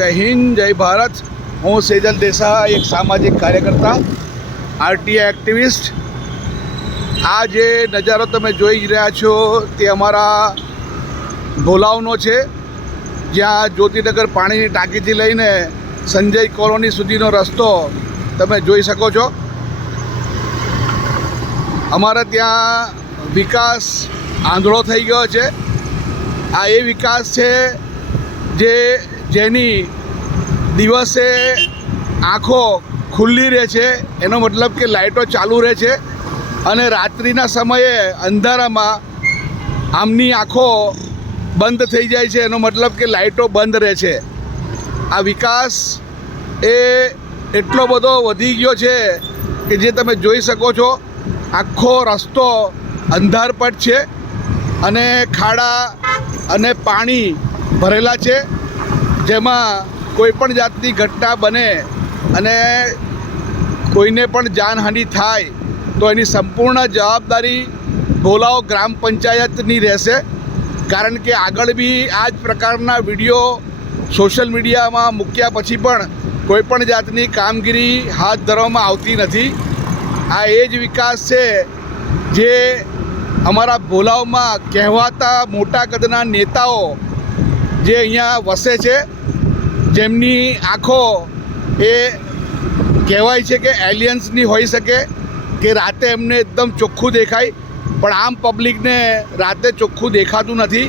જય હિન્દ, જય ભારત। હું સેજલ દેસાઈ, એક સામાજિક કાર્યકર્તા, આરટીઆઈ એક્ટિવિસ્ટ। આ જે નજારો તમે જોઈ રહ્યા છો તે અમારા ભોલાવનો છે, જ્યાં જ્યોતિનગર પાણીની ટાંકીથી લઈને સંજય કોલોની સુધીનો રસ્તો તમે જોઈ શકો છો। અમારા ત્યાં વિકાસ આંધળો થઈ ગયો છે। આ એ વિકાસ છે જેની દિવસે આંખો ખુલ્લી રહે છે, એનો મતલબ કે લાઇટો ચાલુ રહે છે, અને રાત્રિના સમયે અંધારામાં આમની આંખો બંધ થઈ જાય છે, એનો મતલબ કે લાઇટો બંધ રહે છે। આ વિકાસ એ એટલો બધો વધી ગયો છે કે જે તમે જોઈ શકો છો, આખો રસ્તો અંધારપટ છે અને ખાડા અને પાણી ભરેલા છે, જેમાં કોઈ પણ જાતની ઘટના બને અને કોઈને પણ જાનહાનિ થાય તો એની સંપૂર્ણ જવાબદારી ભોલાવ ગ્રામ પંચાયતની રહેશે। કારણ કે આગળ બી આ જ પ્રકારના વિડીયો સોશિયલ મીડિયામાં મૂક્યા પછી પણ કોઈ પણ જાતની કામગીરી હાથ ધરવામાં આવતી નથી। આ એ જ વિકાસ છે જે અમારા ભોલાવમાં કહેવાતા મોટા કદના નેતાઓ જે અહીંયા વસે છે, જેમની આંખો એ કહેવાય છે કે એલિયન્સની હોઈ શકે, કે રાતે એમને એકદમ ચોખ્ખું દેખાય, પણ આમ પબ્લિકને રાતે ચોખ્ખું દેખાતું નથી।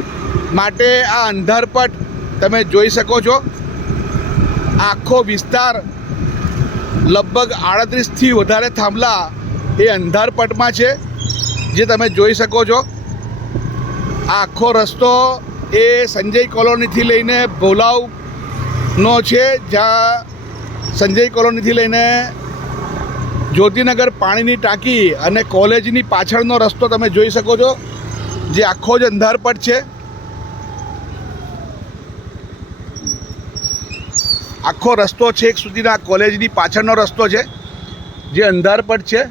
માટે આ અંધારપટ તમે જોઈ શકો છો। આખો વિસ્તાર લગભગ 38થી વધારે થાંભલા એ અંધારપટમાં છે, જે તમે જોઈ શકો છો। આ આખો રસ્તો એ સંજય કોલોનીથી લઈને ભોલાવનો છે, જ્યાં સંજય કોલોનીથી લઈને જ્યોતિનગર પાણીની ટાંકી અને કોલેજની પાછળનો રસ્તો તમે જોઈ શકો છો, જે આખો જ અંધારપટ છે। આખો રસ્તો છેક સુધીના કોલેજની પાછળનો રસ્તો છે, જે અંધારપટ છે।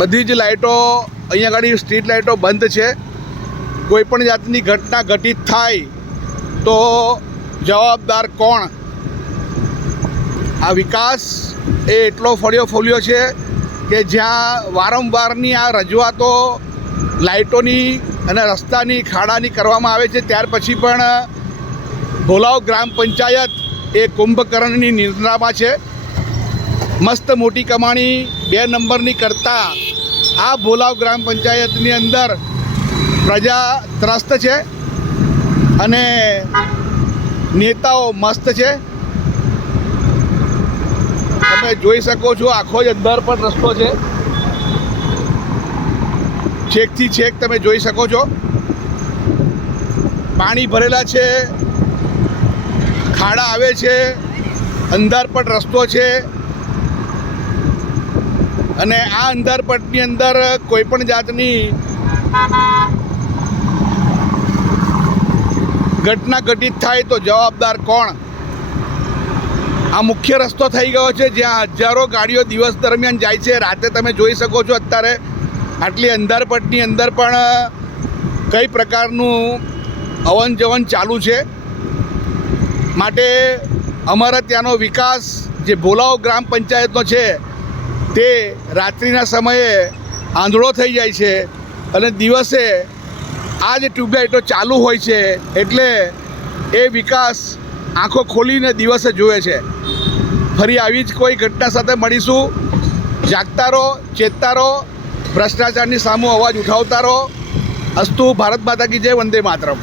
બધી જ લાઇટો અહીંયા આગળ સ્ટ્રીટ લાઇટો બંધ છે। કોઈ પણ જાતની ઘટના ઘટિત થાય તો જવાબદાર કોણ? આ વિકાસ એ એટલો ફળ્યો ફૂલ્યો છે કે જ્યાં વારંવારની આ રજૂઆતો લાઇટોની અને રસ્તાની ખાડાની કરવામાં આવે છે, ત્યાર પછી પણ ભોલાવ ગ્રામ પંચાયત એ કુંભકર્ણની નિંદ્રામાં છે। મસ્ત મોટી કમાણી 2 નંબરની કરતાં આ ભોલાવ ગ્રામ પંચાયતની અંદર પ્રજા ત્રસ્ત છે અને નેતાઓ મસ્ત છે। તમે જોઈ શકો છો, આખો જ અંધારપટ રસ્તો છે, છેકથી છેક તમે જોઈ શકો છો। પાણી ભરેલા છે, ખાડા આવે છે, અંધારપટ રસ્તો છે, અને આ અંધારપટની અંદર કોઈ પણ જાતની ઘટના ઘટિત થાય તો જવાબદાર કોણ? આ મુખ્ય રસ્તો થઈ ગયો છે, જ્યાં હજારો ગાડીઓ દિવસ દરમિયાન જાય છે, રાતે તમે જોઈ શકો છો અત્યારે આટલી અંધારપટની અંદર પણ કઈ પ્રકારનું અવન જવન ચાલુ છે। માટે અમારા ત્યાંનો વિકાસ જે ભોલાવ ગ્રામ પંચાયતનો છે તે રાત્રિના સમયે આંધળો થઈ જાય છે, અને દિવસે આ જે ટ્યુબલાઇટો ચાલુ હોય છે, એટલે એ વિકાસ આંખો ખોલીને દિવસે જુએ છે। ફરી આવી જ કોઈ ઘટના સાથે મળીશું। જાગતા રહો, ચેતતા રહો, ભ્રષ્ટાચારની સામે અવાજ ઉઠાવતા રહો। અસ્તુ ભારત માતા કી જય, વંદે માતરમ।